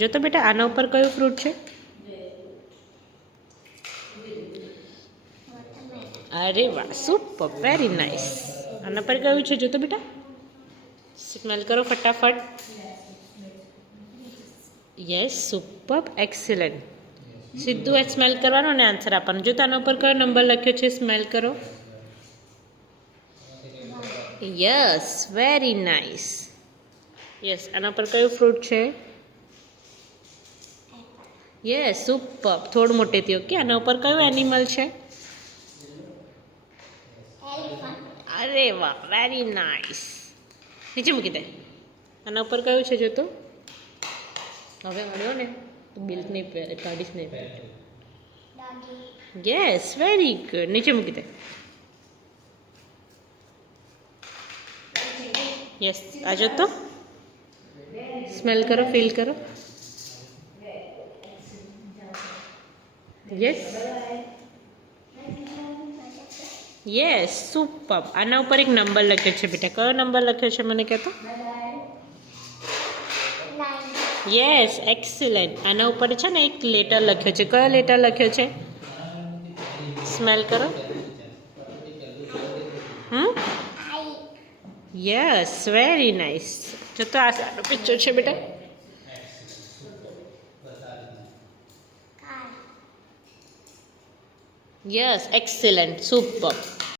જો તો બેટા આના ઉપર કયું ફ્રૂટ છે? અરે વાહ, સુપર, વેરી નાઇસ. આના પર કયું છે? જો તો બેટા, સ્મેલ કરો ફટાફટ. Yes, super, excellent. સીધું સ્મેલ કરવાનું અને આન્સર આપવાનો. જો તો આના ઉપર કયો નંબર લખ્યો છે? સ્મેલ કરો. Yes, very nice. યસ, આના પર કયું ફ્રૂટ છે? Yes, super. થોડું મોટેથી, ઓકે. આના ઉપર કયું એનિમલ છે? અરે વાહ, વેરી નાઇસ. નીચે મૂકી દે. આના ઉપર કયું છે? જો તો હવે મળ્યો ને તો બિલ નહીં કાઢીશ નહીં. Yes, very good. નીચે મૂકી દે. યસ, આ જો તો સ્મેલ કરો, ફીલ કરો. Yes, yes, super. આના ઉપર એક નંબર લખ્યો છે બેટા. કયો નંબર લખ્યો છે મને કહેતો? Yes, excellent. આના ઉપર છે ને એક લેટર લખ્યો છે. કયો લેટર લખ્યો છે? સ્મેલ કરો. Yes, very nice. જો તો આ સારો પિક્ચર છે બેટા. Yes, excellent, super.